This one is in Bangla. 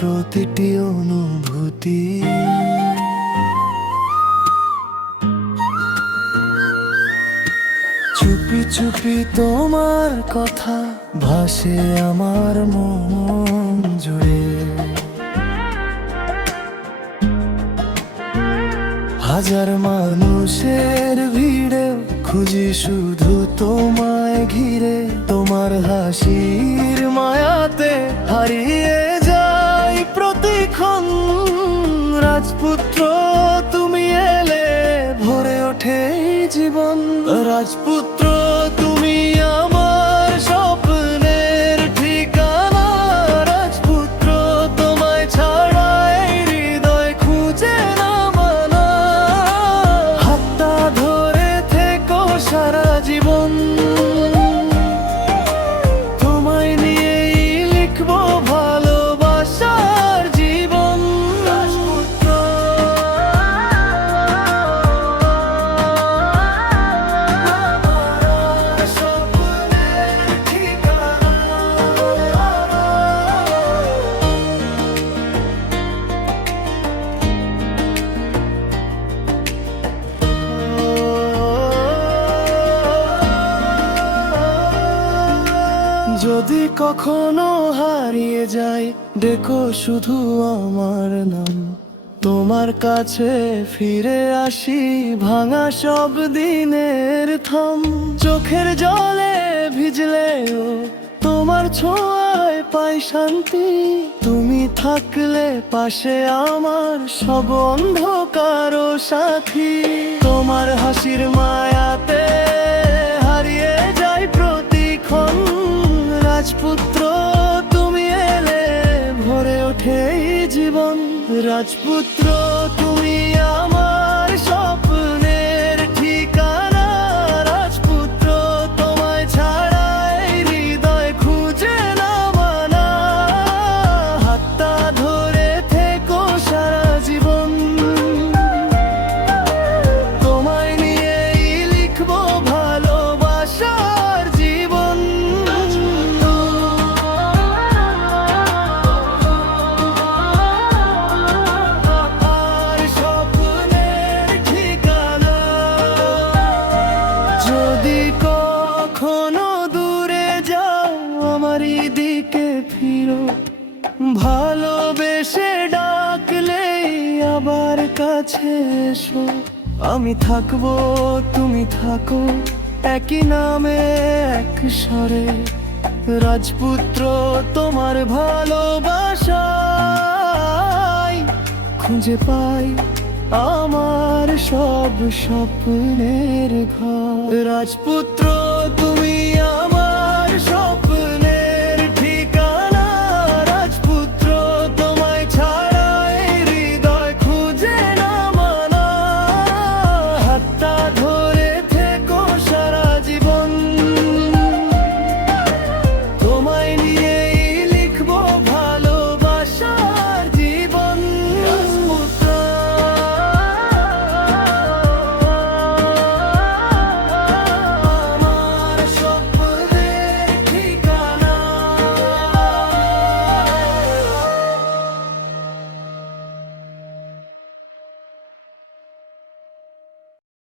প্রতিটি অনুভূতি। চুপি চুপি তোমার কথা ভাসে আমার মন জুড়ে। হাজার মানুষের ভিড়ে খুঁজি শুধু তোমায় ঘিরে। তোমার হাসির মায়াতে হারিয়ে যাই প্রতিক্ষণ। রাজপুত্র তুমি এলে ভরে ওঠে এই জীবন। রাজপুত্র তুমি আমার স্বপ্নের ঠিকানা। রাজপুত্র তোমায় ছাড়া এই হৃদয় খুঁজে না মানা। হাতটা ধরে থেকো সারা জীবন। তোমায় নিয়েই লিখবো ভালোবাসার জীবন। রাজপুত্র আমার স্বপ্নের ঠিকানা। যদি কখনো হারিয়ে যায় দেখো শুধু আমার নাম। তোমার কাছে ফিরে আসি ভাঙা সব দিনের থাম। চোখের জলে ভিজলেও তোমার ছোঁয়ায় পাই শান্তি। তুমি থাকলে পাশে আমার সব অন্ধকার সাথী। তোমার হাসির মায়াতে হারিয়ে যাই প্রতিক্ষণ। রাজপুত্র তুমি এলে ভরে ওঠে এই জীবন। রাজপুত্র তুমি আমার স্বপ্নের ঠিকানা। রাজপুত্র তোমায় ছাড়া এই হৃদয় খুঁজে না মানা। হাতটা ধরে থেকো সারা জীবন। তোমায় নিয়েই লিখবো ভালোবাসার জীবন। আমার স্বপ্নের ঠিকানা। যদি কখনো দূরে যাও আমারই দিকে ফিরো। ভালোবেসে ডাকলেই আবার কাছে এসো। আমি থাকবো তুমি থাকো একই নামে এক স্বরে। রাজপুত্র তোমার ভালোবাসায় খুঁজে পাই আমার সব স্বপ্নের ঘর। রাজপুত্র